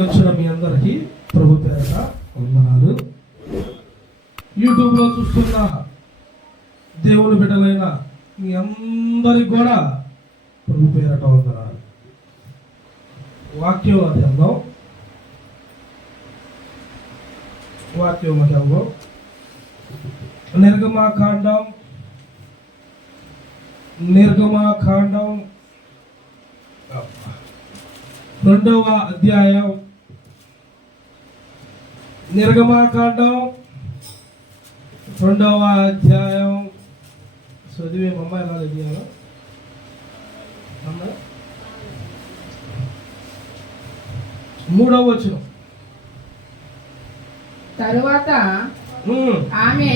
వచ్చిన మీ అందరికీ ప్రభు పేరట వందనాలు. యూట్యూబ్లో చూస్తున్న దేవుని బిడ్డలైన మీ అందరికి కూడా ప్రభు పేరట వందనాలు. వాక్యంలోకి వెళ్దాం. నిర్గమాకాండం 2వ అధ్యాయం. నిర్గమాకాండం 2వ అధ్యాయం చదివే అమ్మాయి ఎలా చదివాను అమ్మాయి 3వ వచనం. తరువాత ఆమె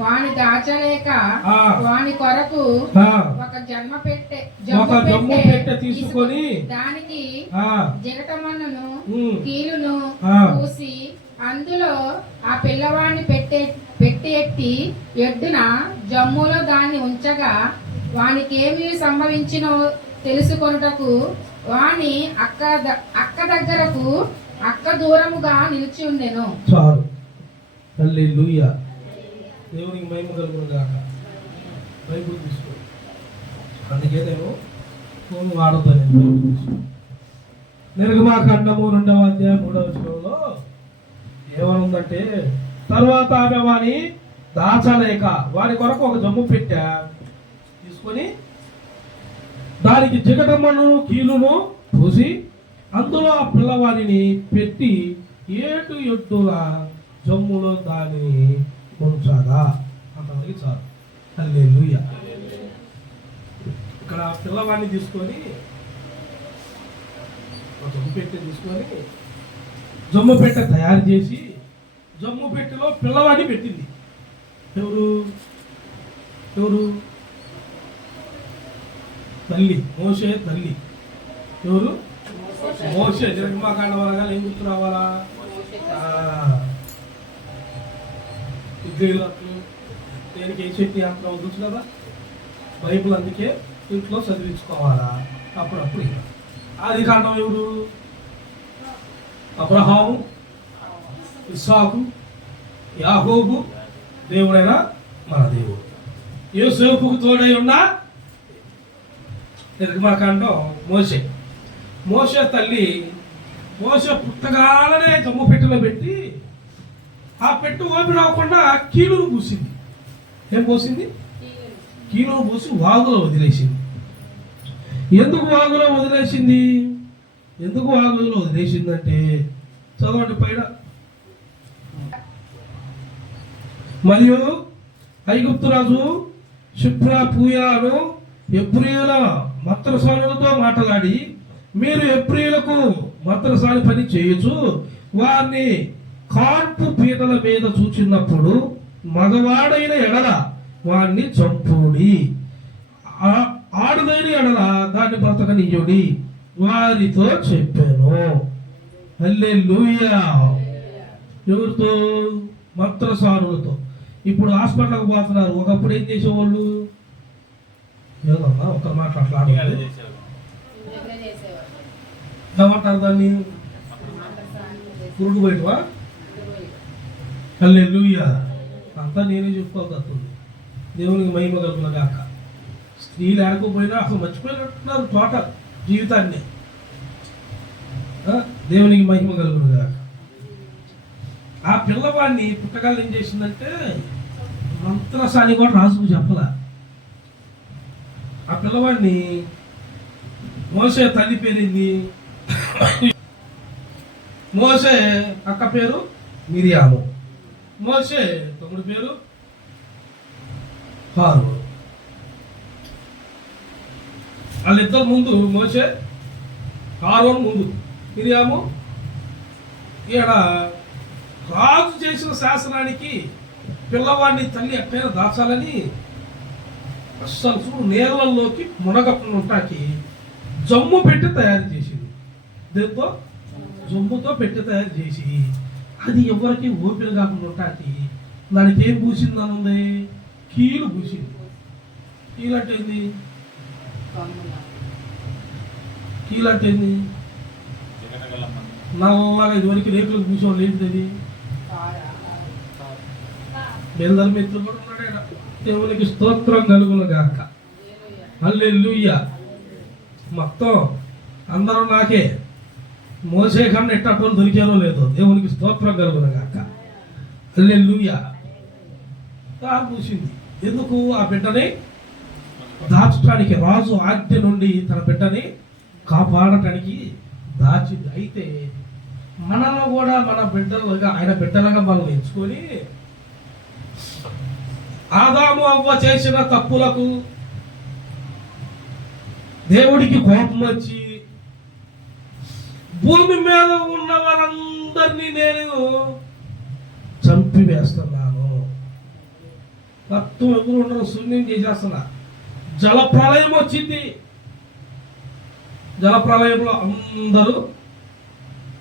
వాని దాచలేక వాని కొరకు ఒక జమ్ము పెట్టె తీసుకొని దానికి జిగటమన్నును కీలును పూసి అందులో ఆ పిల్లవాడిని పెట్టి ఎత్తి ఎడ్డున జమ్ములో దాన్ని ఉంచగా వానికి ఏమి సంభవించినో తెలుసుకొనుటకు వాని అక్క దగ్గరకు అక్క దూరముగా నిలిచి ఉండెను. చాలు. హల్లెలూయా. దేవునికి మహిమ కలుగును గాక. బైబిల్ తీసుకో. అందుకే నేను ఫోన్ వాడతాను. నిర్గమాకాండము 2వ అధ్యాయం 3వ వచనంలో ఏమనుందంటే, తర్వాత ఆమె వాని దాచలేక వాని కొరకు ఒక జమ్ము పెట్టె తీసుకొని దానికి జిగటమ్మను కీలును పూసి అందులో ఆ పిల్లవాడిని పెట్టి ఎడ్డుల జమ్ములో దానిని ఉంచగా అంతవరకు చాలు. హల్లెలూయా. ఇక్కడ పిల్లవాడిని తీసుకొని జమ్ము పెట్టె తీసుకొని జమ్ము పెట్టె తయారు చేసి జమ్ము పెట్టెలో పిల్లవాడిని పెట్టింది. ఎవరు తల్లి, మోషే తల్లి. ఎవరు? మోషే. నిర్గమాకాండం అనగా ఏం గుర్తు రావాలా? దేనికి ఏ చెట్టు యాత్ర అవుతుంది కదా బైబిల్. అందుకే ఇంట్లో చదివించుకోవాలా అప్పుడప్పుడు. ఆది కాండం ఎవరు? అబ్రహాము, ఇస్సాకు, యాకోబు. దేవుడైనా మన దేవుడు. యోసేపుకు తోడై ఉన్న నిర్గమాకాండం మోషే. మోషే తల్లి. మోషే పుట్టగానే జమ్ము పెట్టెలో పెట్టి ఆ పెట్టు ఓపెన్ అవ్వకుండా కీలును పూసింది. ఏం పోసింది? కీలును పూసి వాగులో వదిలేసింది. ఎందుకు వాగులో వదిలేసింది? వదిలేసిందంటే చదవండి పైన. మరియు ఐగుప్తు రాజు షిప్రా పూయాను హెబ్రీయుల మంత్రసానులతో మాట్లాడి, మీరు హెబ్రీయులకు మంత్రసాని పని చేయొచ్చు, వారిని కార్పు పీటల మీద చూచినప్పుడు మగవాడైన ఎడల వారిని చంపుడి, ఆడదైన ఎడల దాన్ని బ్రతకనియ్యుడి వారితో చెప్పాను. హల్లెలూయా. ఎవరితో? మంత్రసానులతో. ఇప్పుడు హాస్పిటల్కి పోతున్నారు. ఒకప్పుడు ఏం చేసేవాళ్ళు? ఏదమ్మా ఒక మాట అట్లాడారు. ఏమంటారు దాన్ని? పురుగు బయటవా? హల్లెలూయా. అంతా నేనే చెప్పుకోవాలి తత్తుంది. దేవునికి మహిమ కలుగును గాక. స్త్రీలు ఆడుకోపోయినా అసలు మర్చిపోయినట్టున్నారు టోటల్ జీవితాన్ని. దేవునికి మహిమ కలుగును గాక. ఆ పిల్లవాడిని పుట్టగాళ్ళు ఏం చేసిందంటే మంత్రసాని కూడా రాసుకు చెప్పలా. ఆ పిల్లవాడిని మోసే తల్లి పేరింది. మోసే అక్క పేరు మిరియాము. మోసే తమ్ముడి పేరు హారూను. వాళ్ళిద్దరు ముందు. మోసే హారూను ముందు, మిరియాము. ఈడ రాజు చేసిన శాసనానికి పిల్లవాడిని తల్లి ఎక్కడైనా దాచాలని అస్సలు చూడు నేలల్లోకి మునగకుండాకి జమ్ము పెట్టి తయారు చేసింది. దీంతో జమ్ముతో పెట్టి తయారు చేసి అది ఎవరికి ఓపిక కాకుండా ఉంటాకి దానికి ఏం పూసింది అనుంది? కీలు పూసింది. కీలు అంటే ఏంది? కీలు అంటే ఏంది? నల్లగా ఇదివరకు రేకులకు కూర్చోవాలి. ఏంటిది అది? బెల్లర్ మిత్రులు కూడా ఉన్నాడు. దేవునికి స్తోత్రం కలుగును గాక. హల్లెలూయా. మొత్తం అందరూ నాకే మోసే కన్నా ఎట్టటోళ్ళు దొరికారో లేదో. దేవునికి స్తోత్రం కలుగును గాక. హల్లెలూయా. దారి పూసింది. ఎందుకు? ఆ బిడ్డని దాచడానికి, రాజు ఆజ్ఞ నుండి తన బిడ్డని కాపాడటానికి దాచింది. అయితే మనలో కూడా మన బిడ్డలుగా, ఆయన బిడ్డలుగా మనం ఎంచుకొని ఆదాము అవ్వ చేసిన తప్పులకు దేవుడికి కోపం వచ్చి భూమి మీద ఉన్న వారందరినీ నేను చంపివేస్తున్నాను, మొత్తం ఎవరు ఉండరు, శూన్యం చేసేస్తున్నా. జల ప్రళయం వచ్చింది. జల ప్రళయంలో అందరూ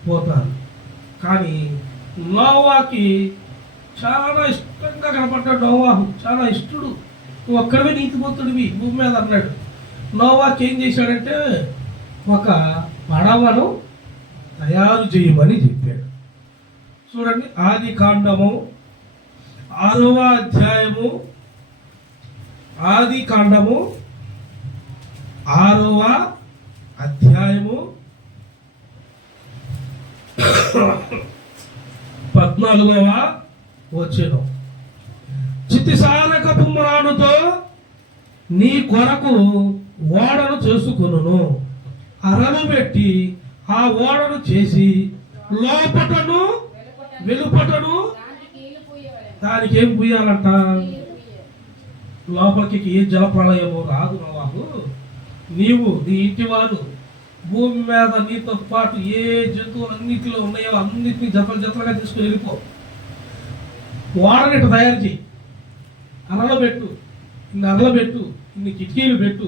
పోతారు. కానీ నోవాకి చాలా ఇష్టంగా కనపడ్డాడు. నోవాహు చాలా ఇష్టడు. నువ్వు ఒక్కడమే నీతిమంతుడివి భూమి మీద అన్నాడు. నోవాకి ఏం చేశాడంటే ఒక పడవను తయారు చేయమని చెప్పాడు. చూడండి, ఆది కాండము 6వ అధ్యాయము, ఆది కాండము 6వ అధ్యాయము 14వ వచనం. చితిసారకపు మ్రానుతో నీ కొరకు ఓడను చేసుకొనును, అరలు పెట్టి ఆ ఓడను చేసి లోపటను వెలుపటను దానికి ఏం పూయాలంట? లోపలికి ఏ జల ప్రళయము రాదు. నోవాహు, నీవు నీ ఇంటి వారు భూమి మీద నీతో పాటు ఏ జంతువులు అన్నింటిలో ఉన్నాయో అన్నింటినీ జతలు జతలుగా తీసుకుని వెళ్ళిపో. ఓడనిట తయారు చేయి, అరలో పెట్టు, ఇన్ని అరలు పెట్టు, ఇన్ని కిటికీలు పెట్టు,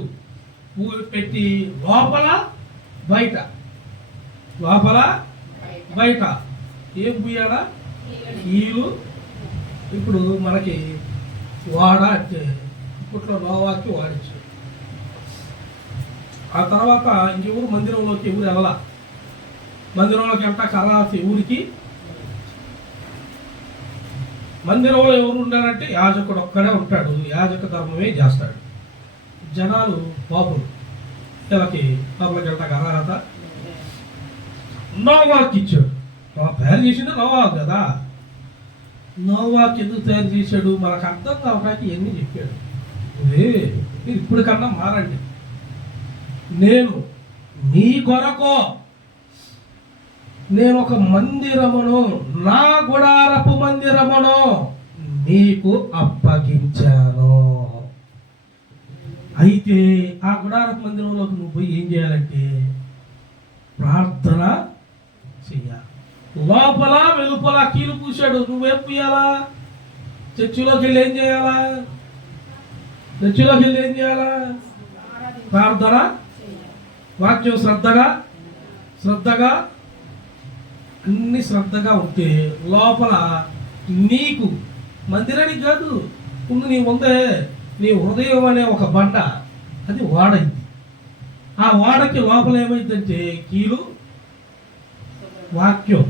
పెట్టి లోపల బయట, లోపల బయట ఏం పూయాడా? కీలు. ఇప్పుడు మనకి వాడ అంటే ఇప్పట్లో నోవాకి వాడించాడు. ఆ తర్వాత ఇంకెవరు మందిరంలోకి ఎవరు వెళ్ళాల. మందిరంలోకి వెళ్తా కరాసి ఊరికి. మందిరంలో ఎవరు ఉండాలంటే యాజకుడు ఒక్కడే ఉంటాడు, యాజక ధర్మమే చేస్తాడు. జనాలు బాబులు, వీళ్ళకి లోపలికి వెళ్తాక అర్హత నోవాకి ఇచ్చాడు. తయారు చేసింది నోవాకు కదా. నోవాకి ఎందుకు తయారు చేశాడు? మనకు అర్థం కావడానికి ఎన్ని చెప్పాడు. మీరు ఇప్పుడు కన్నా మారండి. నేను మీ కొరకు నేను ఒక మందిరమును, నా గుడారపు మందిరమును నీకు అప్పగించాను. అయితే ఆ గుడారపు మందిరంలోకి నువ్వు పోయి ఏం చేయాలంటే ప్రార్థన చెయ్యాలి. లోపల వెలుపల కీలు పూసాడు. నువ్వేం పూయాలా? చర్చిలోకి వెళ్ళి ఏం చేయాలా? చర్చిలోకి వెళ్ళి ఏం చేయాలా? ప్రార్థన, వాక్యం శ్రద్ధగా అన్ని శ్రద్ధగా ఉంటే లోపల నీకు మందిరానికి కాదు, ముందు నీ ముందే నీ హృదయం అనే ఒక బండ, అది వాడైంది. ఆ వాడకి లోపల ఏమైందంటే కీలు, వాక్యం,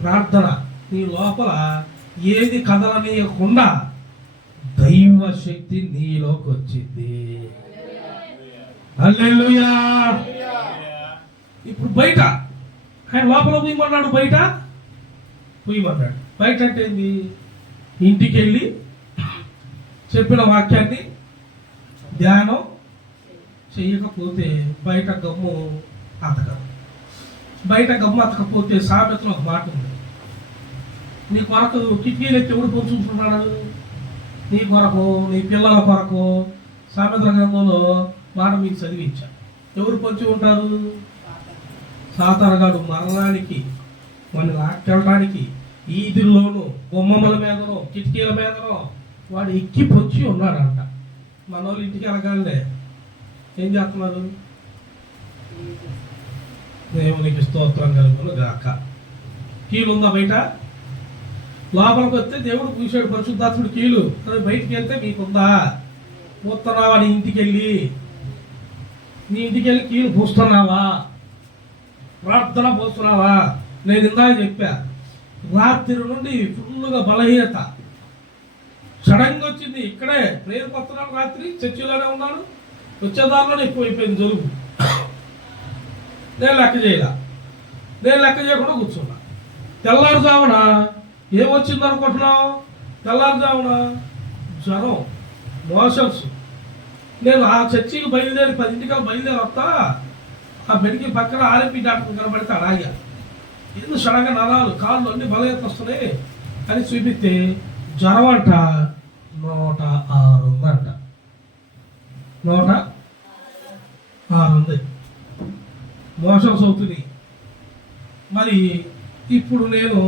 ప్రార్థన, నీ లోపల ఏది కదలనీయకుండా దైవ శక్తి నీలోకి వచ్చింది. హల్లెలూయా. ఇప్పుడు బయట ఆయన లోపల పోయమన్నాడు, బయట పోయమన్నాడు. బయట అంటే ఏంది? ఇంటికి వెళ్ళి చెప్పిన వాక్యాన్ని ధ్యానం చెయ్యకపోతే బయట గమ్ము అతకదు. బయట గమ్ము అతకపోతే సామెతలో ఒక మాట ఉంది, నీ కొరకు కిటికీలు ఎత్తి ఎవడు పొంచుకుంటున్నాడు? నీ కొరకు, నీ పిల్లల కొరకు. సామెతల గ్రంథంలో మాట మీకు చదివించాను. ఎవరు పొంచి ఉంటారు? సాతారగాడు మరణానికి, వాడిని లాక్కెళ్ళడానికి ఈదిల్లోనూ, బొమ్మల మీదనో, కిటికీల మీదనో వాడు ఎక్కి పొంచి ఉన్నాడంట. మన వాళ్ళు ఇంటికి వెళ్ళగానే ఏం చేస్తున్నారు? దేవునికి స్తోత్రం కలుగును గాక. కీలు ఉందా బయట? లోపలికి వస్తే దేవుడు పూసాడు పరిశుద్ధాత్ముడు కీలు. బయటికి వెళ్తే మీకుందా? పూస్తున్నావా? నీ ఇంటికి వెళ్ళి కీలు పూస్తున్నావా? ప్రార్థన పోస్తున్నావా? నేను ఇందాక చెప్పా, రాత్రి నుండి ఫుల్గా బలహీనత సడన్గా వచ్చింది. ఇక్కడే ప్రేయర్ కొత్తనాడు, రాత్రి చర్చిలోనే ఉన్నాను, వచ్చేదారిలోనే ఎక్కువ అయిపోయింది జలుబు. నేను లెక్క చేయకుండా కూర్చున్నా. తెల్లారుజామున ఏమొచ్చింది అనుకుంటున్నావు? తెల్లారుజామున జ్వరం, మోషన్స్. నేను ఆ చర్చికి బయలుదేరి 10ంటికి బయలుదేరి వస్తా, ఆ బెడికి పక్కన ఆర్ఎంపీ డాక్టర్ కనబడితే అలాగా ఎందుకు సడన్గా నరాలు కాళ్ళు అన్ని బలహీనత వస్తున్నాయి అని చూపిస్తే జ్వరం అంట 106 ఉందంట. 106 ఉంది. మోషన్స్ అవుతుంది. మరి ఇప్పుడు నేను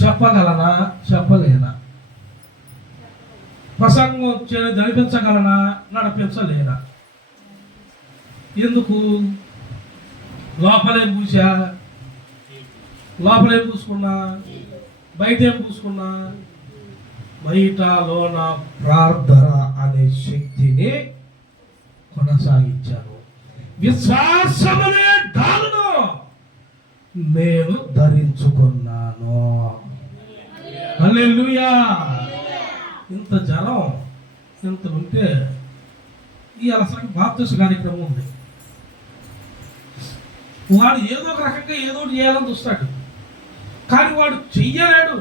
చెప్పగలనా చెప్పలేనా? ప్రసంగం నడిపించగలనా నడిపించలేనా? ఎందుకు? లోపలేం పూసుకున్నా, బయట ఏం పూసుకున్నా? బయటలోన ప్రార్థన అనే శక్తిని కొనసాగించాను. విశ్వాసమనే డాలును నేను ధరించుకున్నాను. హల్లెలూయా. ఇంత జనం ఇంత ఉంటే ఈ అలసరికి బాప్తిస్మ కార్యక్రమం ఉంది. వాడు ఏదో ఒక రకంగా ఏదో ఒకటి చేయాలని చూస్తాడు, కానీ వాడు చెయ్యలేడు.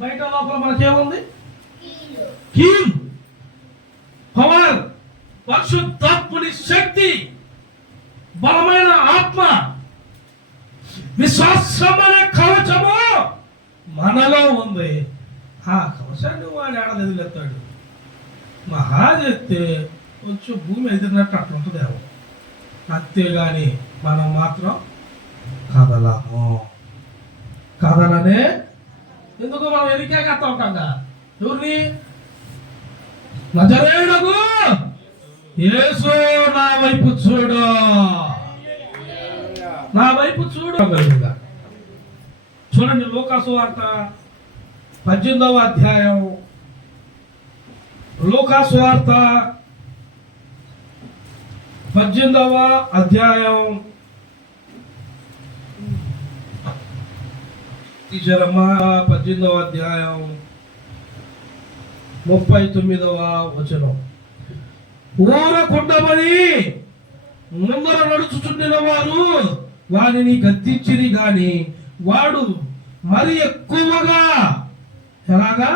బయట లోపల మనకేముంది? కీల్, పవర్, పరిశుద్ధాత్ముని శక్తి, బలమైన ఆత్మ, విశ్వాసం అనే కవచము మనలో ఉంది. ఆ కవచాన్ని వాడు ఏడదిలేస్తాడు. మహా చేస్తే కొంచెం భూమి ఎదిరినట్టు అట్లుంటుందేమో, అంతేగాని మనం మాత్రం కదలము. కదలనే ఎందుకు మనం ఎరికేస్తా ఉంటాం కదా. ఎవరిని? నజరేయుడగు యేసు నా వైపు చూడు, నా వైపు చూడు. చూడండి, లూకాసు వార్త 18వ అధ్యాయం. లూకాసు వార్త 18వ అధ్యాయం. తీశారమ్మా? 18వ అధ్యాయం 39వ వచనం. ఊరకుండమని ముందర నడుచుచుండిన వారు వారిని గద్దించిరి గాని వాడు మరి ఎక్కువగా, ఎలాగా?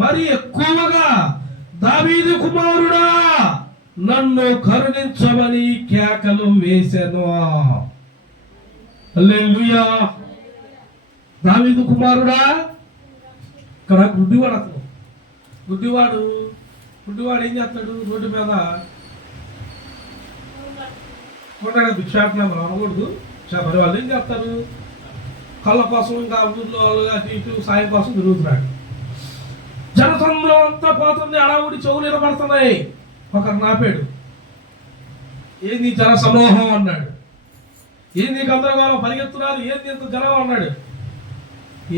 మరి ఎక్కువగా, దావీదు కుమారుడా నన్ను కరుణించమని కేకలు వేసెను. హల్లెలూయా. దావీదు కుమారుడా. ఇక్కడ గుడ్డివాడు. అతను గుడ్డివాడు ఏం చేస్తాడు? రోడ్డు మీద కొండగా భిక్షాటన మనం అనకూడదు. మరి వాళ్ళు ఏం చేస్తారు? కళ్ళ కోసం, ఇంకా ఊళ్ళో అటు ఇటు సాయం కోసం తిరుగుతున్నాడు. జనసంద్రం అంతా పోతుంది, అడావుడి చెవులు వినపడుతున్నాయి. ఒకరు నాపాడు. ఏంది జన సమూహం అన్నాడు. ఏంది గందరగోళం, పరిగెత్తున్నారు, ఏంది ఇంత జనం అన్నాడు.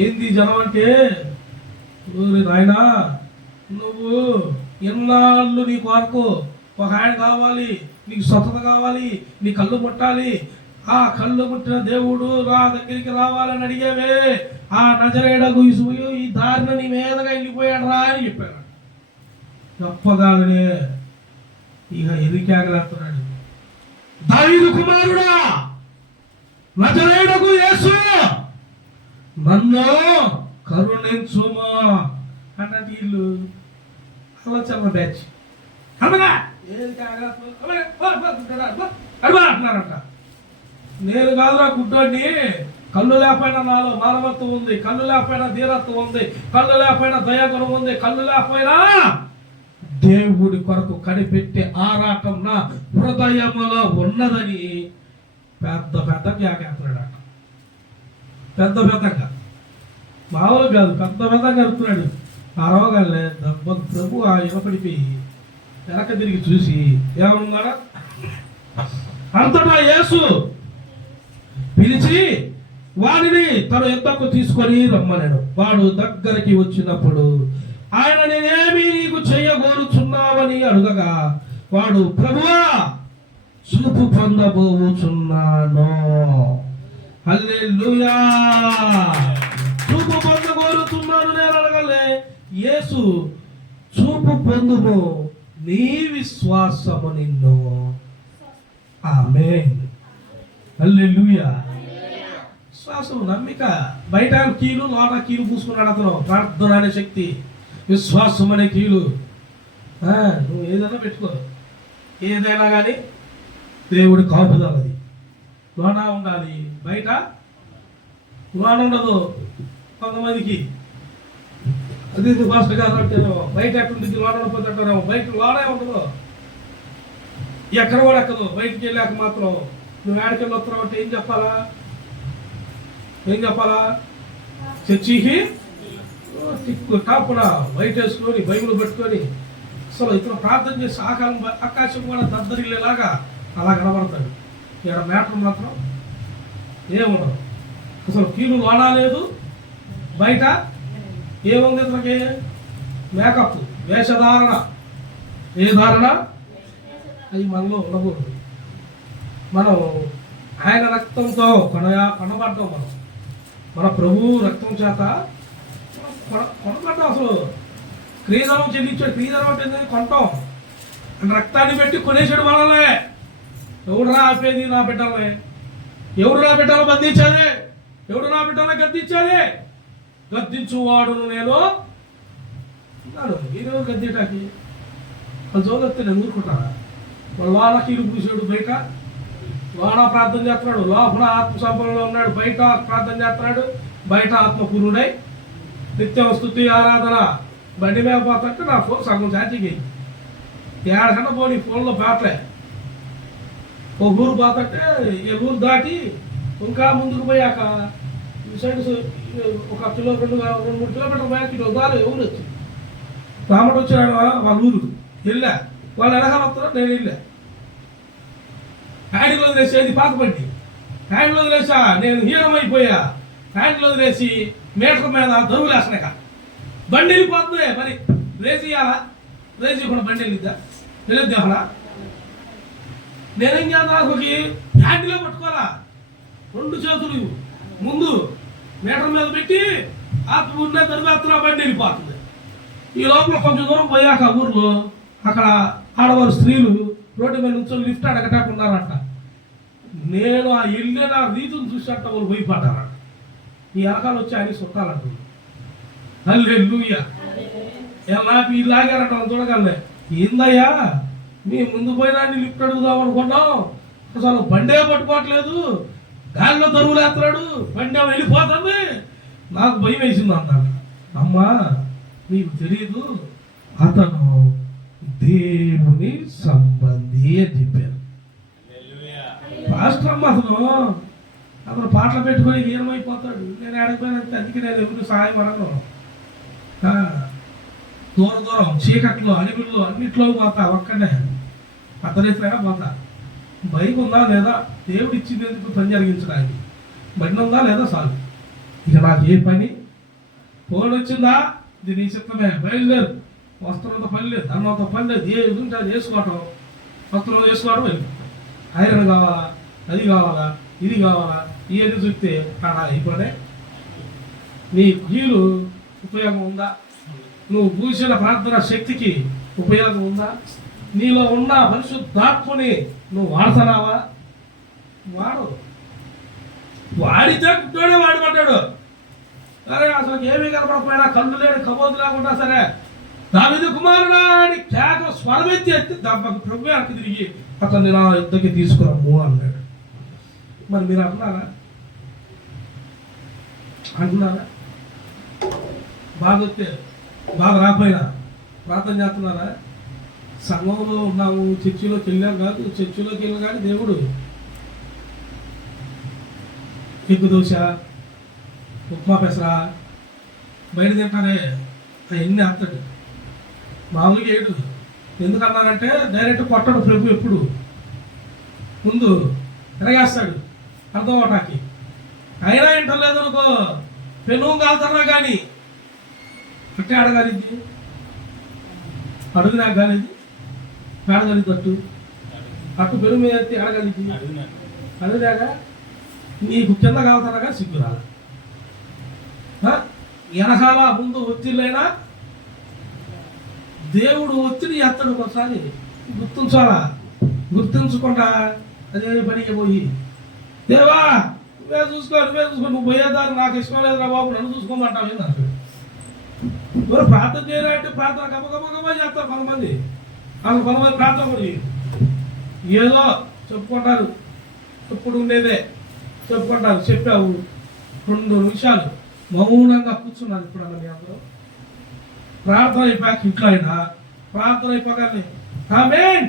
ఏంది జనం అంటే, నాయనా నువ్వు ఎన్నాళ్ళు నీ కొరకు ఒక ఆయన కావాలి, నీకు స్వచ్ఛత కావాలి, నీ కళ్ళు ముట్టాలి, ఆ కళ్ళు ముట్టిన దేవుడు నా దగ్గరికి రావాలని అడిగేవే, ఆ నజరేయుడగు యేసు ఈ దారిన నీ మీదగా వెళ్ళిపోయాడు రా అని చెప్పాడు. గొప్పగానే ఇక ఎరికేగలేస్తున్నాడు. దావీదు కుమారుడా నజరేయుడగు యేసు నన్ను కరుణించుమా అన్నట్టు వీళ్ళు ఆలోచన బ్యాచ్ అనగా అంటున్నారంట. నేను కాదురా గుడ్డోడిని, కళ్ళు లేకపోయినా నాలో మానవత్వం ఉంది, కళ్ళు లేకపోయినా ధీరత్వం ఉంది, కళ్ళు లేకపోయినా దయాగుణం ఉంది, కళ్ళు లేకపోయినా దేవుడి కొరకు కనిపెట్టే ఆరాటం నా హృదయములో ఉన్నదని పెద్ద కేకేస్తున్నాడు. పెద్దగా మామూలు కాదు, పెద్దగా అడుగుతున్నాడు. అరవగానే దెబ్బకు ప్రభు ఆ ఇనపడిపోయి వెనక తిరిగి చూసి ఏమన్నాడా? అంతటా యేసు పిలిచి వాడిని తన యొద్దకు తీసుకొని రమ్మనెను. వాడు దగ్గరికి వచ్చినప్పుడు ఆయన నేనేమి నీకు చేయగోరుచున్నావని అడుగగా వాడు ప్రభువా చూపు పొందబోచున్నాను హల్లెలూయా. చూపు పొందగోరుతున్నాను నేను అడగలే. యేసు చూపు పొందుము, నీ విశ్వాసము నిన్ను. ఆమేన్. హల్లెలూయా. విశ్వాసం, నమ్మిక. బయట కీలు, లోన కీలు పూసుకున్నాడు అతను. ప్రార్థన అనే శక్తి, విశ్వాసం అనే కీలు. నువ్వు ఏదైనా పెట్టుకో, ఏదైనా కానీ దేవుడి కాపుదల. అది లోన ఉండాలి, బయట లోన ఉండదు. కొంతమందికి అది మాస్టర్ గారు అంటేనేమో బయట ఎక్కడుంది, లోన ఉండకపోతేనేమో బయట లోనే ఉండదు, ఎక్కడ కూడా ఎక్కదు. బయటికి వెళ్ళాక మాత్రం నువ్వు ఏడకెళ్ళి వస్తున్నావు అంటే ఏం చెప్పాలా? చర్చికి టాపున వైట్ వేసుకొని బైబిల్ పెట్టుకొని అసలు ఇతను ప్రార్థన చేసి ఆకాశం కూడా దద్దరిల్లేలాగా అలా కనబడతాడు. ఇక్కడ మ్యాటర్ మాత్రం ఏముండదు. అసలు కీలు లోనా లేదు, బయట ఏముంది ఇతనికి? మేకప్, వేషధారణ. ఏ ధారణ? అది మనలో ఉండకూడదు. మనం ఆయన రక్తంతో కొనబడ్డాం. మన ప్రభు రక్తం చేత కొనబడ్డాం. అసలు క్రీదనం చెల్లించాడు. క్రీదనం అంటే కొంటాం, రక్తాన్ని పెట్టి కొనేసాడు మనల్ని. ఎవడురా ఆపేది నా బిడ్డల్ని? ఎవడు నా బిడ్డలు బంధించాలి? ఎవడు నా బిడ్డల్ని గద్దించాలి? గద్దించువాడును నేను అన్నాడు. ఈరోజు గద్దెటాకి వాళ్ళు చోదొస్తే నేను ఊరుకుంటారా? వాళ్ళు లోన కీలు పూసాడు, బయట లోన ప్రార్థన చేస్తున్నాడు. లోపల ఆత్మ సంపన్నంలో ఉన్నాడు, బయట ప్రార్థన చేస్తున్నాడు. బయట ఆత్మపూర్ణుడై నిత్యం స్తుతి ఆరాధన. బండి మీద పోతుంటే నా ఫోన్ సగం ఛార్జింగ్ అయ్యింది. ఏడకన్నా పోనీ ఫోన్లో పాటలే. ఒక ఊరు పోతుంటే ఈ ఊరు దాటి ఇంకా ముందుకు పోయాక ఈ సైడ్ ఒక 2-3 కిలోమీటర్లు పోయాక ఇటు దారి ఊరు వచ్చింది. రాముడు వచ్చాడు వాళ్ళ ఊరు. వెళ్ళా, వాళ్ళు ఎనకాల వస్తారో నేను వెళ్ళా. హ్యాండిల్ వదిలేసేది పాత బండి. హ్యాండిల్ వదిలేసా, నేను హీనమైపోయా. హ్యాండిల్ వదిలేసి మీటర్ మీద దరువులేసినాక బండి వెళ్ళిపోతుంది. మరి రేస్ ఇయ్యాలా? రేస్ ఇవ్వకుండా బండి వెళ్ళిద్దా? వెళ్ళొద్దు అసలు. నేనేం చేద్దాకి హ్యాండిలే పట్టుకోవాలా, 2 చేతులు ముందు మీటర్ మీద పెట్టి ఆ ఊరినే దరివేస్తున్నా, బండి వెళ్ళిపోతుంది. ఈ లోపల కొంచెం దూరం పోయాక ఊర్లో అక్కడ ఆడవారు స్త్రీలు రోడ్డు మీద నుంచి లిఫ్ట్ అడగటాకున్నారంట. నేను ఆ వెళ్ళిన రీతిని చూసినట్ట వాళ్ళు భయపడ్డారంట. ఈ అరకాలు వచ్చి ఆయన చుట్టాలంటుంది. హల్లెలూయా. ఎలా మీరు లాగారంట వాళ్ళు చూడగలనే. ఏందయ్యా మీ ముందు పోయినా లిఫ్ట్ అడుగుదాం అనుకున్నాం, అసలు బండే పట్టుకోవట్లేదు, గాలిలో దరువులేస్తున్నాడు, బండి వెళ్ళిపోతుంది, నాకు భయం వేసింది అన్నాడు. అమ్మా నీకు తెలియదు, అతను దేవుని సంబంధి అని చెప్పారు. పాస్టర్ అమ్మ అతను పాటలు పెట్టుకొని ఏమైపోతాడు. నేను ఆడకపోయినంత, అందుకే నేను ఎవరు సహాయం అడగను. దూరం చీకట్లో అడవుల్లో అన్నిట్లో పోతా, ఒక్కనే అతనితోనే పోతా. బైక్ ఉందా లేదా, దేవుడు ఇచ్చింది ఎందుకు పని జరిగించడానికి, బండి ఉందా లేదా చాలు. ఇక నాకు ఏ పని, ఫోన్ వచ్చిందా ఇది నీ చిత్తమే, బయలుదేరు. వస్త్రంతో పని లేదు, అన్నంతో పని లేదు, ఏది ఉంటే అది వేసుకోవటం, వస్త్రం వేసుకోవడం వెళ్ళి. ఐరన్ కావాలా, అది కావాలా, ఇది కావాలా, ఇవన్నీ చూస్తే అలా అయిపోయి. నీ కీలు ఉపయోగం ఉందా? నువ్వు పూసిన ప్రార్థన శక్తికి ఉపయోగం ఉందా? నీలో ఉన్న పరిశుద్ధాత్మని నువ్వు వాడుతున్నావా? వాడు వాడితే గుడ్డోడే వాడిపడ్డాడు. సరే అసలు ఏమీ కనపడకపోయినా, కళ్ళు లేని కబోదు లేకుండా సరే దావీదు కుమారుడా అని కేక స్వరమెత్తి ఎత్తి దెబ్బకు ప్రభు వెనక్కి తిరిగి అతన్ని నా యుద్ధకి తీసుకురమ్ము అన్నాడు. మరి మీరు అంటున్నారా? బాధ వస్తే బాధ రాకపోయినా ప్రార్థన చేస్తున్నారా? సంఘంలో ఉన్నాము, చర్చిలోకి వెళ్ళాం కాదు, చర్చిలోకి వెళ్ళిన కానీ దేవుడు ఎగ్గు దోశ, ఉప్మా పెసరా బయట తింటానే అవన్నీ అత్తడు. మామూలుగా ఏడు. ఎందుకన్నానంటే డైరెక్ట్ కొట్టడు ప్రభు, ఎప్పుడు ముందు తిరగేస్తాడు అర్థం అవటానికి. అయినా ఏంటో లేదు అనుకో, పెను కాలుతున్నా కానీ అంటే అడగాలిద్ది, అడుగు నాకు కాలేదు, అడగలిద్ది, అట్టు పెను మీద ఎత్తి అడగలిద్ది, అడుగుదాగా నీకు కింద కాలుతానగా సిగ్గురాల వెనకాల ముందు ఒత్తిళ్ళైనా దేవుడు ఒత్తిడి చేస్తాడు ఒకసారి గుర్తించాలా. గుర్తించకుండా అదే పనికి పోయి దేవా నువ్వే చూసుకో నువ్వు పోయేదారు నాకు ఇష్టం లేదురా బాబు నన్ను చూసుకోమంటావు ఏంటంటే ఎవరు ప్రార్థన చేయాలంటే ప్రార్థన గబగబా చేస్తారు కొంతమంది. అసలు కొంతమంది ప్రార్థన కూడా ఏదో చెప్పుకుంటారు, ఎప్పుడు ఉండేదే చెప్పుకుంటారు. చెప్పావు 2 నిమిషాలు మౌనంగా కూర్చున్నారు. ఇప్పుడు అన్న మీ అందరూ ప్రార్థన అయిపోయాక ఇంట్లో అయినా ప్రార్థన అయిపోగానే ఆమేన్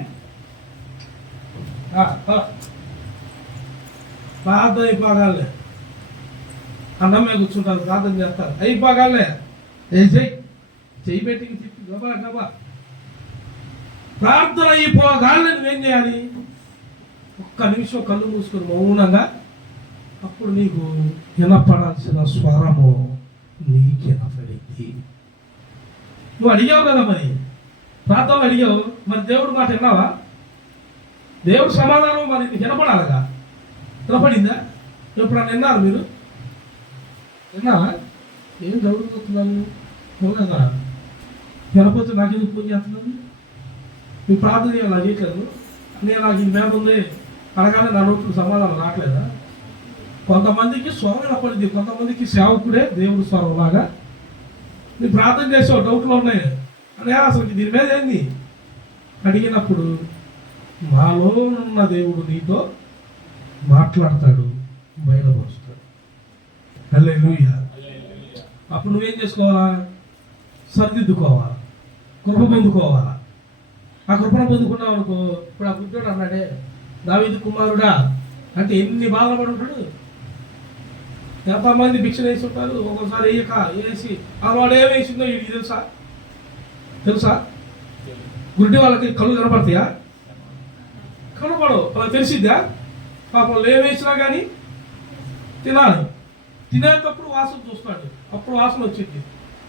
ప్రార్థన అయిపోగాలే అన్నం మీద కూర్చుంటారు, ప్రార్థన చేస్తారు. అయిపోగాలే చెయ్యి పెట్టి తిప్పి గబా గబా ప్రార్థన అయిపోగానే నువ్వేం చేయాలి? ఒక్క నిమిషం కళ్ళు మూసుకొని మౌనంగా అప్పుడు నీకు వినపడాల్సిన స్వరము నీకు వినపడింది. నువ్వు అడిగావు కదా, మరి ప్రార్థనలు అడిగావు, మరి దేవుడు మాట విన్నావా? దేవుడు సమాధానం మరి వినపడాలిగా. వినపడిందా? ఎప్పుడన్నా విన్నారు మీరు? విన్నావా? ఏం జరుగుతున్నారు కదా? వినపోతే నాకెందుకు పూజ చేస్తున్నాను? మీ ప్రార్థన నేను నాకు చేయట్లేదు, నేను నాకు ఈ మీద ఉంది అనగానే నా నోట్లు సమాధానం రావట్లేదా? కొంతమందికి స్వరం వినపడింది, కొంతమందికి సేవకుడే దేవుడు స్వరం లాగా. నీ ప్రార్థన చేసావు, డౌట్లు ఉన్నాయి అని అసలు దీని మీద ఏంది అడిగినప్పుడు మాలో ఉన్న దేవుడు నీతో మాట్లాడతాడు, బయలుపరుస్తాడు. హల్లెలూయా. అప్పుడు నువ్వేం చేసుకోవాలా? సరిదిద్దుకోవాలా, కృప పొందుకోవాలా. ఆ కృపను పొందుకున్నావు అనుకో, ఇప్పుడు ఆ బుద్ధుడు అన్నాడే దావీదు కుమారుడా అంటే ఎన్ని బాధపడి ఉంటాడు. ఎంతమంది భిక్ష వేసి ఉంటారు, ఒక్కోసారి వేసి వాడు ఏం వేసిందో ఇది తెలుసా? గుడ్డి వాళ్ళకి కళ్ళు కనపడతాయా? కనపడవు. వాళ్ళకి తెలిసిద్దా? పాపం ఏమేసినా కానీ తినాలి. తినేటప్పుడు వాసన చూస్తాడు, అప్పుడు వాసన వచ్చింది.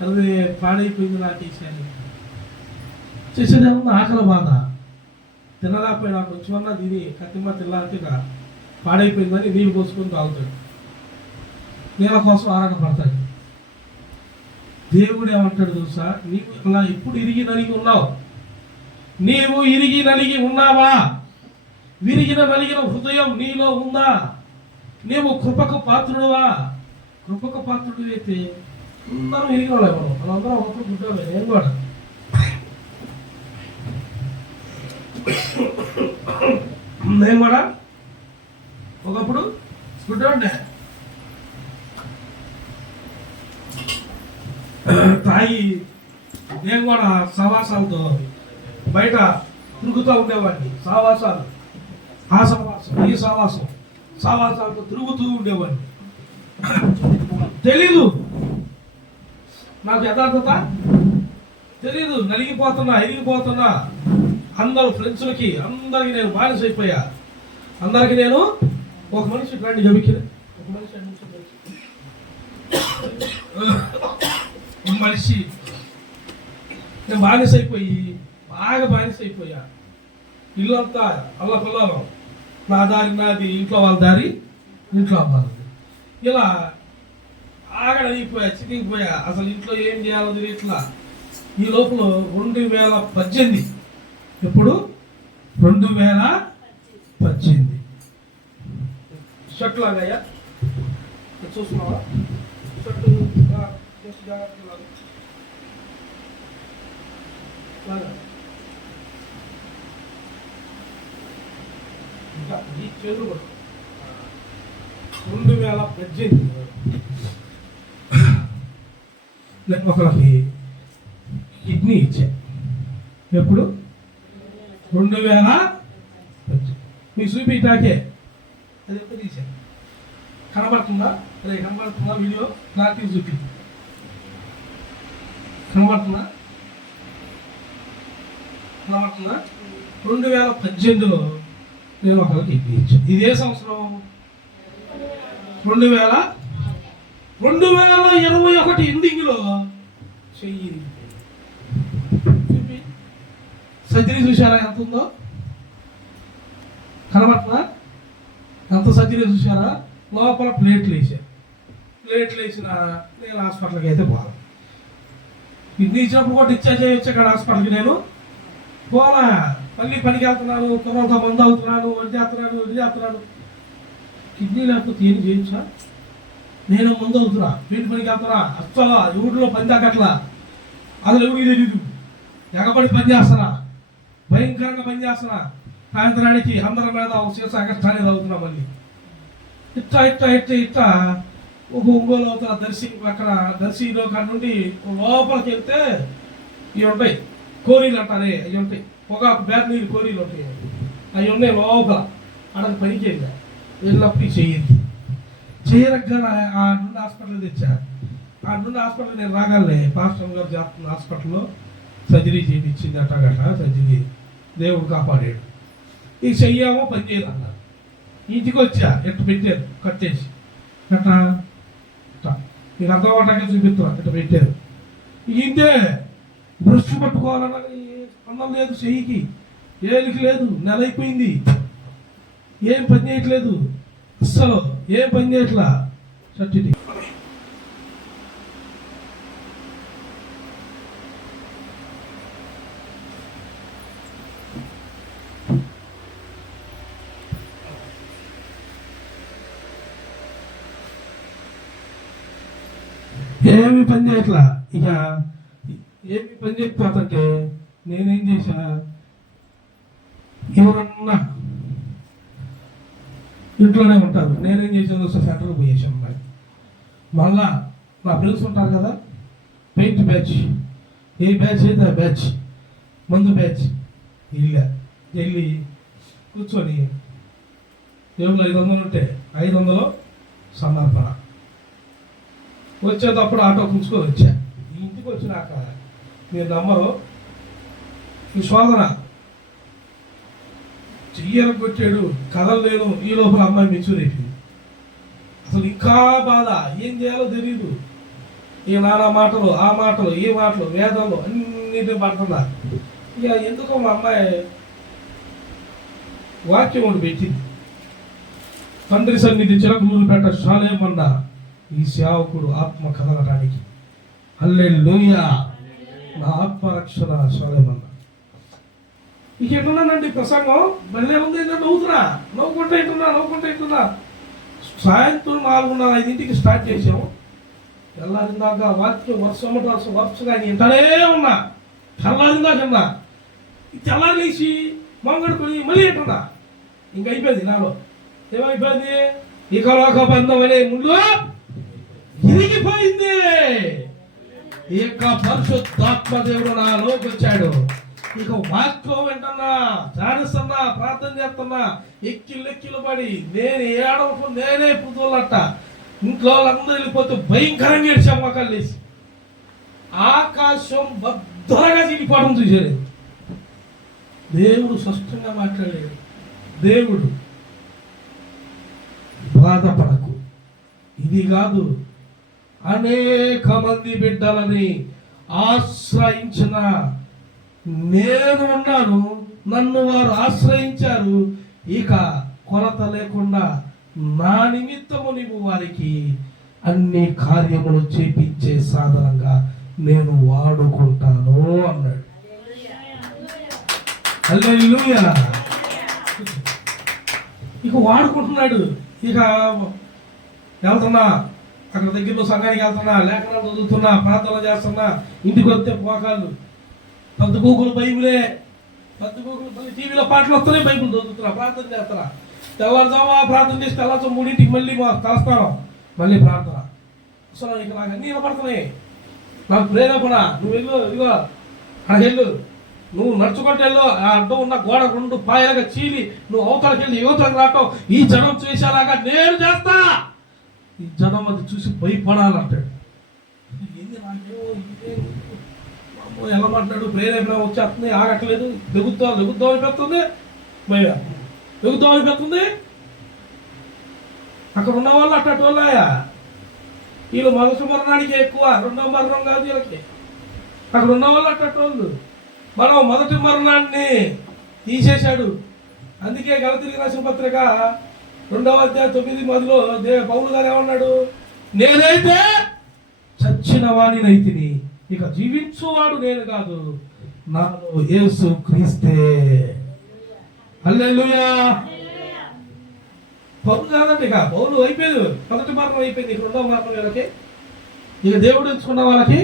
అది పాడైపోయింది నాకు వేసాను చేసేదేమన్నా ఆకలి బాధ. తినలేకపోయినా కొంచెమన్నా తిని కత్తిమ్మ తినడానికి పాడైపోయిందని నీళ్ళు పోసుకొని తాగుతాడు, నీళ్ళ కోసం ఆరాటపడతాడు. దేవుడు ఏమంటాడు తెలుసా? నీవు అలా ఎప్పుడు ఇరిగి నలిగి ఉన్నావు? నీవు ఇరిగి నలిగి ఉన్నావా? విరిగిన నలిగిన హృదయం నీలో ఉందా? నీవు కృపకు పాత్రుడువా? కృపకు పాత్రుడు అయితే అందరం ఇరిగి వాళ్ళేమో, వాళ్ళందరం ఒకప్పుడు గుడ్డలే. నేను కూడా ఒకప్పుడు గుడ్డే తాగి నేను కూడా సవాసాలతో బయట తిరుగుతూ ఉండేవాడిని. సావాసాలు, ఆ సవాసం, ఈ సావాసాలతో తిరుగుతూ ఉండేవాడిని. తెలీదు నాకు యథార్థత, తెలీదు. ఎరిగిపోతున్నా. అందరూ ఫ్రెండ్స్లకి అందరికి నేను బానిస అయిపోయా. అందరికి నేను ఒక మనిషి రండి జమికి మనిషి నేను బాగా బానిస అయిపోయా. ఇల్లంతా అల్లకల్లాలం, నా దారి నాది, ఇంట్లో వాళ్ళ దారి ఇంట్లో వాళ్ళది. ఇలా ఆగడైపోయా, చితికిపోయా. అసలు ఇంట్లో ఏం చేయాలో తెలియట్లా. ఈ లోపల 2018, ఇప్పుడు 2018 షర్ట్ లాగా చూస్తున్నావా? షర్టు ఇంకా ఈ చేతులు కూడా 2018 ఒకరికి కిడ్నీ ఇచ్చా. ఎప్పుడు? 2018. మీకు చూపించాకే అది ఎప్పుడు తీసాను. కనబడుతుందా? అదే కనబడుతుందా? వీడియో క్లారిటీ చూపి కనబడుతుందా? 2018లో నేను ఒకరికి కిడ్నీ ఇచ్చాను. ఇదే సంవత్సరం 2021 ఎండింగ్లో చెయ్యి చూపి సర్జరీ చూసారా ఎంత ఉందో? కనబడుతుందా? ఎంత సర్జరీ చూసారా? లోపల ప్లేట్లు వేసాను. ప్లేట్లు వేసిన నేను హాస్పిటల్కి అయితే పోవాలి. కిడ్నీ ఇచ్చినప్పుడు కూడా డిశ్చార్జ్ అయ్యి వచ్చాక హాస్పిటల్కి నేను పోలా. మళ్ళీ పనికి వెళ్తున్నాను, కొంత మందు అవుతున్నాను, వడ్డీ చేస్తున్నాను. కిడ్నీ లేకపోతే ఏం చేయొచ్చా? నేను ముందు అవుతున్నా, వీటి పనికి వెళ్తున్నా, అసలు ఊళ్ళో పని తగ్గట్లా, అసలు ఎవరికి తెలీదు, ఎగబడి పని చేస్తున్నా, భయంకరంగా పని చేస్తున్నా. సాయంత్రానికి అందరి మీద సీసా కష్టాన్ని అవుతున్నా. మళ్ళీ ఇట్లా ఒక ఒంగోలు అవుతున్నా. అక్కడ దర్శిలో కాడ నుండి లోపలికి వెళ్తే ఇవి ఉంటాయి, కోరీలు అంటారే, అవి ఉంటాయి. ఒక బ్యాగ్ నీళ్ళు కోరీలు ఉంటాయి, అవి ఉన్నాయి లోపల. అక్కడ పనికి వెళ్ళినప్పుడు చేయరగ్గా ఆ నుండి హాస్పిటల్ తెచ్చా. ఆ నుండి హాస్పిటల్ నేను రాగానే పాస్టర్ గారు చేస్తున్న హాస్పిటల్లో సర్జరీ చేయించింది. అట్టగట్ట సర్జరీ దేవుడు కాపాడాడు. ఈ చెయ్యామో పని చేయాలన్నారు. ఇంటికి వచ్చా, ఎట్టు పెట్టారు కట్టేసి, అట్టా నీకు అర్థం అవటానికి చూపిస్తున్నా, ఇట్లా పెట్టారు. ఇంతే బ్రష్ పట్టుకోవాలన్నది స్పందన లేదు, చెయ్యికి ఏలికి లేదు, నెల అయిపోయింది, ఏం పని చేయట్లేదు, అస్సలు ఏం పని చేయట్లా. సర్టిఫికేట్ ఏమి పని చేయట్లా. ఇక ఏమి పని చేయకపోతుంటే నేనేం చేశా, ఎవరన్నా ఇంట్లోనే ఉంటారు, నేనేం చేసాను సెంటర్కి పోయేసాను. మళ్ళా నా ఫ్రెండ్స్ ఉంటారు కదా, పెయింట్ బ్యాచ్, ఏ బ్యాచ్ అయితే ఆ బ్యాచ్, మందు బ్యాచ్, వెళ్ళి కూర్చొని దేవుళ్ళు 500 ఉంటే 500 సమర్పణ. వచ్చేటప్పుడు ఆటో కూర్చుకొని వచ్చా. ఇంటికి వచ్చినాక మీరు నమ్మరు, ఈ శోధన చెయ్యను కొట్టాడు, కదలలేను. ఈ లోపల అమ్మాయి మెచ్యూర్ అయిపోయింది. అసలు ఇంకా బాధ, ఏం చేయాలో తెలియదు. ఈ నానా మాటలు, ఆ మాటలు, ఈ మాటలు, వేదాలు అన్నిటిని పడుతున్నా. ఇక ఎందుకో మా అమ్మాయి వాక్యం ఒకటి పెట్టింది, తండ్రి సన్నిధి చిరకులు పెట్ట చాలేమన్నా ఈ సేవకుడు ఆత్మ కదలటానికి. హల్లెలూయా, నా ఆత్మరక్షణ చాలేమన్నా. ఇక ఎట్టున్నానండి ప్రసంగం, మళ్ళీ ఉంది, నవ్వుకుంటా ఇంటున్నా. సాయంత్రం 4:30-5 స్టార్ట్ చేసాము. తెల్లారిందాక వాక్యం వరుసగా ఇంటనే ఉన్నా. తెల్లారిందాకన్నా తెల్లారి లేచి మంగడుకొని మళ్ళీ ఇంటున్నా. ఇంక అయిపోయింది నాలో. ఏమైపోయింది, ఇక లోక బంధం అనే ముందు ఇరిగిపోయింది. ఇక పరిశుద్ధాత్మ దేవుడు నాలోకి వచ్చాడు. ఇక వాక్యం వింటున్నా, ధ్యానిస్తున్నా, ప్రార్థన చేస్తున్నా, ఎక్కిళ్ళు పడి నేను ఏడవకు నేనే పుదులట్ట. ఇంట్లో వాళ్ళందరూ వెళ్ళిపోతే భయంకరంగా ఏడ్చాం. మొక్కలు వేసి ఆకాశం భద్రంగా చిరిగిపోవడం చూసేది. దేవుడు స్పష్టంగా మాట్లాడలేడు. దేవుడు బాధపడకు, ఇది కాదు, అనేక మంది బిడ్డలని ఆశ్రయించిన నేను ఉన్నాను, నన్ను వారు ఆశ్రయించారు. ఇక కొరత లేకుండా నా నిమిత్తము నీవు వారికి అన్ని కార్యములు చేపించే సాధనంగా నేను వాడుకుంటాను అన్నాడు. హల్లెలూయా. ఇక వాడుకుంటున్నాడు. ఇక వెళ్తున్నా, అక్కడ దగ్గరలో సంఘానికి వెళ్తున్నా, లేఖనాలు చదువుతున్నా, ప్రార్థన చేస్తున్నా. ఇంటికి వస్తే పోకాలు, పద్దుగూకులు బైబిలే, పద్దుగూకులు మళ్ళీ టీవీలో పాటలు వస్తున్నాయి, బైబిల్ చదువుతున్నా, ప్రార్థన చేస్తున్నా. తెల్లారుజామా ప్రార్థన చేసి తెల్లారు 3ంటికి మళ్ళీ తలస్థానం, మళ్ళీ ప్రార్థన. అసలు ఇక నాకు అన్నీ వినపడుతున్నాయి. నాకు ప్రేరేపణ, నువ్వు వెళ్ళు, ఇదిగో అక్కడికి వెళ్ళు, నువ్వు నడుచుకుంటూ వెళ్ళు, ఆ అడ్డం ఉన్న గోడ 2 పాయలుగా చీలి నువ్వు అవతలకి వెళ్ళి యువతలకు రావటం, ఈ జనం చేసేలాగా నేను చేస్తా. ఈ జనం అది చూసి భయపడాలంటాడు. ఏంది నాకేమో ఎలా మాట్లాడు, ప్రేరేపణ వచ్చేస్తుంది, ఆగట్లేదు, దిగుద్దాం అనిపిస్తుంది, దిగుద్దాం అనిపిస్తుంది. అక్కడ ఉన్న వాళ్ళు అట్టటి వాళ్ళయా, వీళ్ళు మొదటి మరణానికి ఎక్కువ, 2వ మరణం కాదు వీళ్ళకి. అక్కడ ఉన్న వాళ్ళు అట్టటి వాళ్ళు. మనం మొదటి మరణాన్ని తీసేశాడు. అందుకే గలతీయులకు రాసిన పత్రిక 2:9 పౌలు గారు ఏమన్నాడు? నేనైతే చచ్చిన వాడినైతిని, ఇక జీవించువాడు నేను కాదు, నాలో యేసు క్రీస్తే. హల్లెలూయా. పౌలు కాదండి, ఇక పౌలు అయిపోయింది, మొదటి మరణం అయిపోయింది, ఇక రెండవ మరణం వీళ్ళకి. ఇక దేవుడు ఎంచుకున్న వాళ్ళకి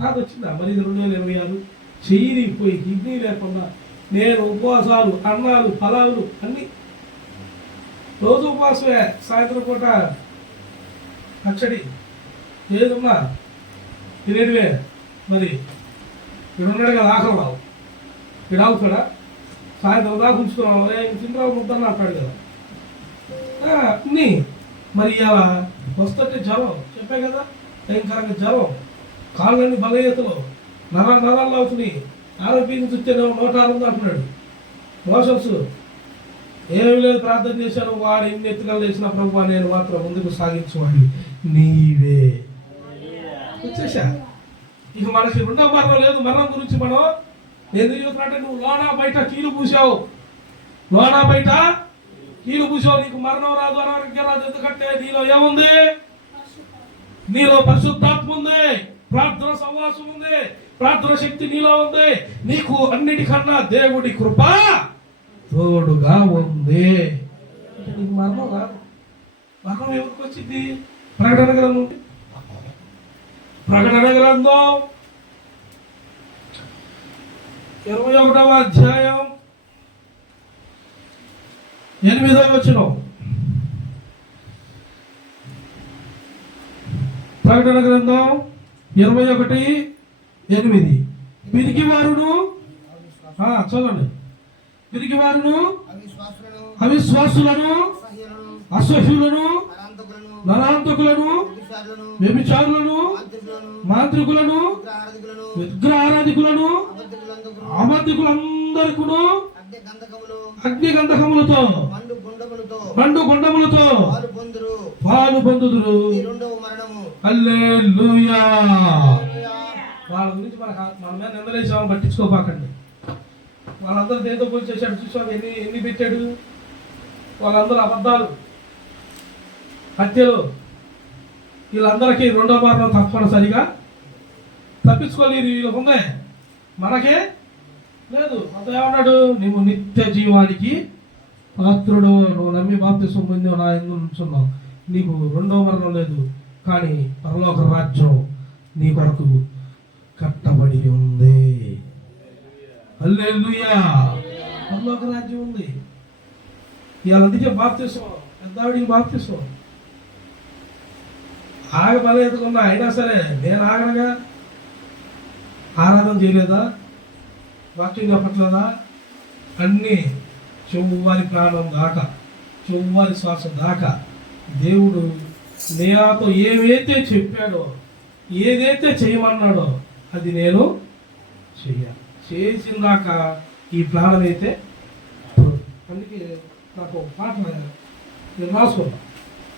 నాకు వచ్చిందా మరి? ఇది 2026 చెయ్యిపోయి కిడ్నీ లేకుండా నేను ఉపవాసాలు, అన్నాలు, ఫలాలు అన్ని రోజు ఉపవాసమే. సాయంత్రం పూట పచ్చడి ఏదున్నా తినేటివే. మరి ఇక్కడ ఉన్నాడు కదా ఆకలి రావు, ఇక్కడ ఆగుతాడా? సాయంత్రం దాకా ఉంచుకున్నావు, తింటావు ముద్దన్నా అంటాడు కదా అన్నీ. మరి ఇలా వస్తుంటే జ్వరం, చెప్పే కదా భయంకరంగా జ్వరం, కాళ్ళని బలహీనతలు, నరాలు అవుతున్నాయి. ఆరోగ్యం చూస్తే 106 ఉంది అంటున్నాడు. మోషన్స్ ఏమి లేదు, ప్రార్థన చేశాను, వాడు ఎన్ని ఎత్తుకలు చేసిన ప్రభు నేను మాత్రం ముందుకు సాగించువాడి నీవే. వచ్చేసా. ఇక మనకి రెండో మరణం లేదు. మరణం గురించి మనం ఎందుకు చెబుతున్నట్టే, నువ్వు లోనా బయట కీలు పూసావు, లోనా బయట కీలు పూసావు, నీకు మరణం రాదు, అనారోగ్యం రాదు. ఎందుకంటే నీలో ఏముంది? నీలో పరిశుద్ధాత్మ ఉంది, ప్రార్థన సహవాసం ఉంది, ప్రార్థన శక్తి నీలో ఉంది. నీకు అన్నిటికన్నా దేవుడి కృప తోడుగా ఉంది. నీకు మరణం రాదు. మరణం ఎవరికి వచ్చింది? ప్రకటన గ్రంథం, ప్రకటన గ్రంథం 21వ అధ్యాయం 8వ వచనం. ప్రకటన గ్రంథం 21:8. పిరికి వారును చదవండి. పిరికి వారును, అవిశ్వాసులను, అసహ్యులను, నరాంతకులను, వ్యభిచారులను, మాంత్రికులను, విగ్రహారాధికులను, అబద్ధికులందరికీ అగ్ని గంధకములతో, మండు గుండములతో పాలు పొందుదురు. హల్లెలూయా. వాళ్ళ గురించి మన మీద నిందలేసాము, పట్టించుకోపాకండి. వాళ్ళందరూ దేంతో పోయి చేశాడు చూసాము, ఎన్ని పెట్టాడు. వాళ్ళందరూ అబద్ధాలు, హత్యలు. వీళ్ళందరికీ రెండో మరణం తప్పనిసరిగా తప్పించుకోలేరు. వీళ్ళకు ఉన్నాయి, మనకే లేదు. అతను ఏమన్నాడు? నువ్వు నిత్య జీవానికి పాత్రుడు, నువ్వు నమ్మి బాప్తిసం పొంది నా యందు నుంచున్నావు, నీకు రెండో మరణం లేదు, కానీ పరలోక రాజ్యం నీ కొరకు కట్టబడి ఉంది. హల్లెలూయా. పరలోక రాజ్యం ఉంది. ఇవాళ అందుకే బాప్తిసం, పెద్దవాడికి బాప్తిసం. బలహీనతలున్నా అయినా సరే నేను ఆగనగా, ఆరాధన చేయలేదా, వాక్యం చెప్పట్లేదా, అన్నీ చెవువారి ప్రాణం దాకా, చెవువారి శ్వాస దాకా దేవుడు నాతో ఏమైతే చెప్పాడో, ఏదైతే చేయమన్నాడో అది నేను చెయ్యాలి. చేసిన దాకా ఈ ప్రాణం అయితే. అందుకే నాకు ఒక పాట నేను రాసుకున్నా,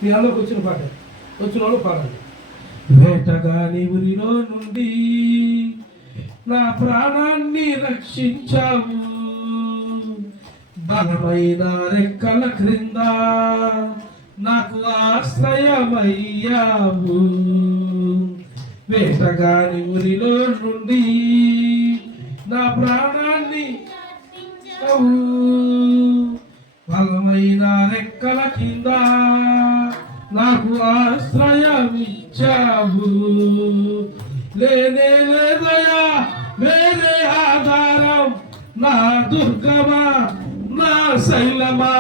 మీ అందరికి వచ్చిన పాట, వచ్చిన వాళ్ళు పాడండి. వేటగాని ఊరిలో నుండి నా ప్రాణాన్ని రక్షించావు, బలమైన రెక్కల క్రింద నాకు ఆశ్రయమయ్యావు. వేటగాని ఊరిలో నుండి నా ప్రాణాన్ని రక్షించావు, బలమైన రెక్కల కింద నాకు ఆశ్రయమిచ్చావు. లేనే లేదయా వేరే ఆధారం, నా దుర్గమా, నా శైలమా.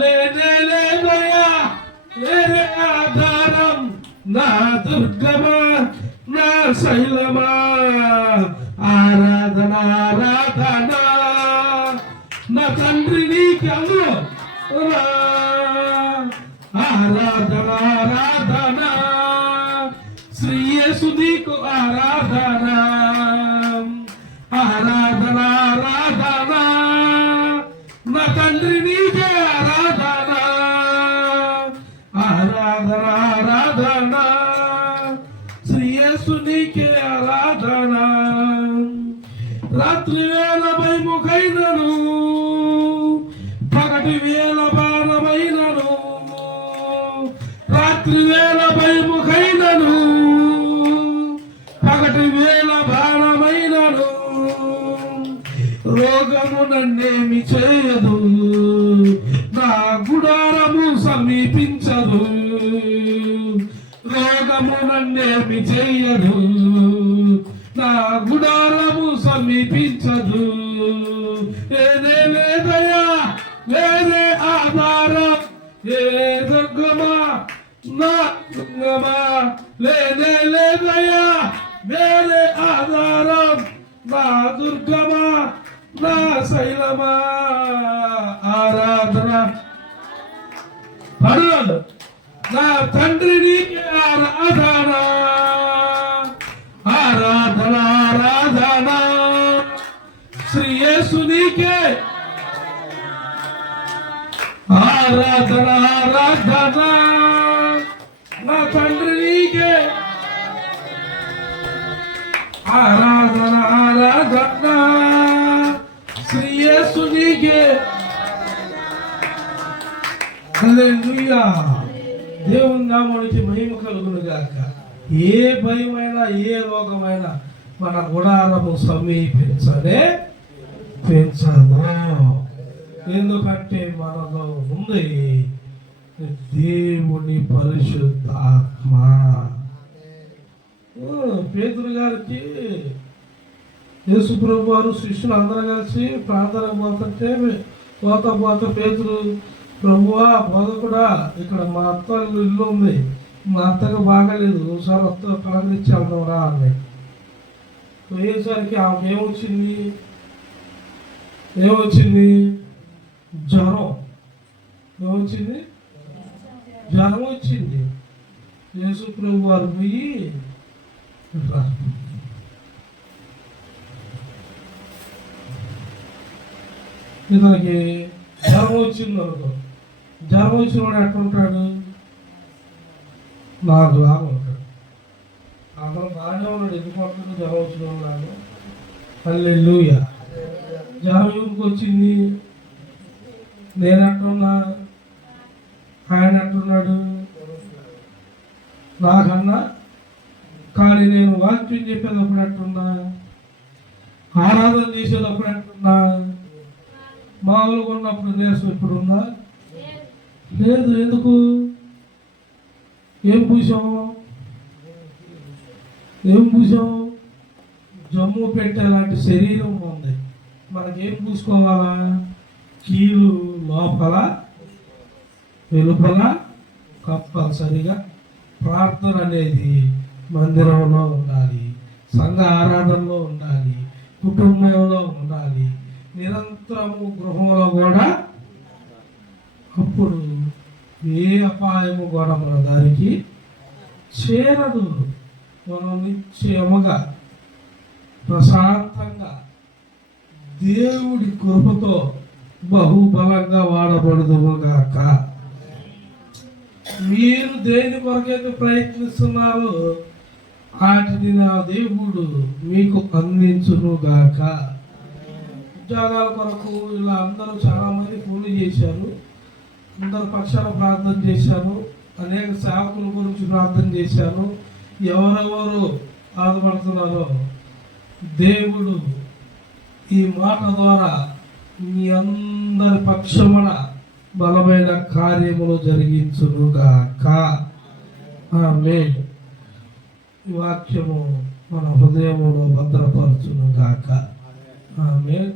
లేనే లేదయా వేరే ఆధారం, నా దుర్గమా, నా శైలమా. ఆరాధన ఆరాధన నా తండ్రి నీకెందు, ఆరాధన ఆరాధన శ్రీ యేసు నీకు ఆరాధన. ఆరాధన ఆరాధన నా తండ్రి నీకే ఆరాధన. ఆరాధన ఆరాధన శ్రీ యేసు నీకే ఆరాధన. రాత్రి వేళ భయముకైనను, పగటి వేళ బాణమైనను, రోగము నన్నేమి చేయదు, నా గుడారము సమీపించదు. రోగము నన్నేమి చేయదు, నా గుడారము సమీపించదు. ఏదే లేదయా వేరే ఆధారం, ఏ దుర్గమా నా దుర్గమా, లేదే లేదయా వేరే ఆధారం, నా దుర్గమా నా శైలమా. ఆరాధన పడదు నా తండ్రి నీకే ఆరాధన, ఆరాధన ఆరాధన శ్రీ యేసు నీకే ఆరాధన, ఆరాధన నా తండ్రి నీకే ఆరాధన, ఆరాధన శ్రీ యేసు నీకే. హల్లెలూయా. దేవుని నామానికి మహిమ కలుగును గాక. ఏ భయమైనా ఏ రోగమైనా మన గుడారము సమీపించదే పెంచదు. ఎందుకంటే మనలో ఉంది దేవుని పరిశుద్ధాత్మ. పేతురు గారికి యేసు ప్రభు వారు శిష్యులు అందరూ కలిసి ప్రార్థన పోతా పేతురు, ప్రభువా బోధకుడా, ఇక్కడ మా అత్త ఇల్లు ఉంది, మా అత్తగా బాగాలేదు, ఒకసారి అత్త పలకరించి వెళ్దాం రా అన్నాయి. పోయేసరికి ఆమె ఏమొచ్చింది జ్వరం. ఏమొచ్చింది? జ్వరం వచ్చింది. యేసు ప్రభు వారు పోయి ఇతనికి జ్వరం వచ్చింది అనుకో, జ్వరం వచ్చిన వాడు ఎట్లుంటాడు? నాకు లాగా ఉంటాడు. అందరూ బాగానే ఉన్నాడు, ఎందుకు పడుతుంది జ్వరం వచ్చిన వాళ్ళు. హల్లెలూయా. జ్వరం ఎవరికి వచ్చింది? నేను ఎట్టున్నా, ఆయన ఎట్టున్నాడు నాకన్నా. కానీ నేను వాక్యం చెప్పేటప్పుడు ఎట్టున్నా, ఆరాధన చేసేటప్పుడు ఎట్టున్నా, మామూలుగా ఉన్నప్పుడు నీరసం ఇప్పుడుందా? లేదు. ఎందుకు? ఏం పూసాం? జమ్ము పెట్టేలాంటి శరీరం ఉంది. మనకేం పూసుకోవాలా? కీలు లోపల వెలుపల కంపల్సరిగా ప్రార్థన అనేది మందిరంలో ఉండాలి, సంఘ ఆరాధనలో ఉండాలి, కుటుంబంలో ఉండాలి, నిరంతరము గృహంలో కూడా. అప్పుడు ఏ అపాయము కూడా మన దానికి చేరదు. మనం నిశ్చయముగా ప్రశాంతంగా దేవుడి కృపతో బహుబలంగా వాడబడదుగాక. మీరు దేని కొరకైతే ప్రయత్నిస్తున్నారు వాటిని నా దేవుడు మీకు అందించునుగాక. ఉద్యోగాల కొరకు ఇలా అందరూ చాలా మంది ఫోన్లు చేశారు, అందరు పక్షాన ప్రార్థన చేశాను, అనేక సేవకుల గురించి ప్రార్థన చేశాను. ఎవరెవరు బాధపడుతున్నారో దేవుడు ఈ మాట ద్వారా మీ అందరి పక్షమున బలమైన కార్యములు జరిగించునుగాక. ఆమేన్. ఈ వాక్యము మన హృదయములో భద్రపరచునుగాక. ఆమేన్.